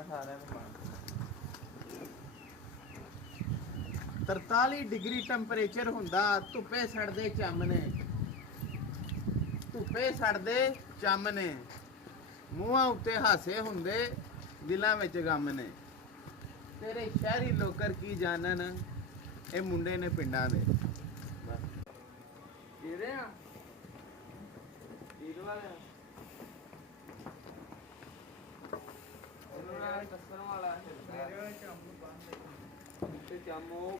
ਦੇਣਾ ਸਾਰਿਆਂ ਨੂੰ ਮਾਣ। 43 ਡਿਗਰੀ ਟੈਂਪਰੇਚਰ ਹੁੰਦਾ, ਧੁੱਪੇ ਸੜਦੇ ਚੰਮ ਨੇ, ਧੁੱਪੇ ਸੜਦੇ ਚੰਮ ਨੇ, ਮੂੰਹਾਂ ਉੱਤੇ ਹਾਸੇ ਹੁੰਦੇ, ਦਿਲਾਂ ਵਿੱਚ ਗਮ ਨੇ। ਤੇਰੇ ਸ਼ਹਿਰੀ ਲੋਕਰ ਕੀ ਜਾਣਨ, ਇਹ ਮੁੰਡੇ ਨੇ ਪਿੰਡਾਂ ਦੇ। ਇਹਦੇ ਆ ਇਹਦੇ ਵਾਲੇ ਉਹਨਾਂ ਨਾਲ ਟੱਕਰ ਵਾਲਾ ਹੈ ਮੇਰੇ ਚੰਮ ਬੰਦ ਤੇ ਚੰਮ ਉਹ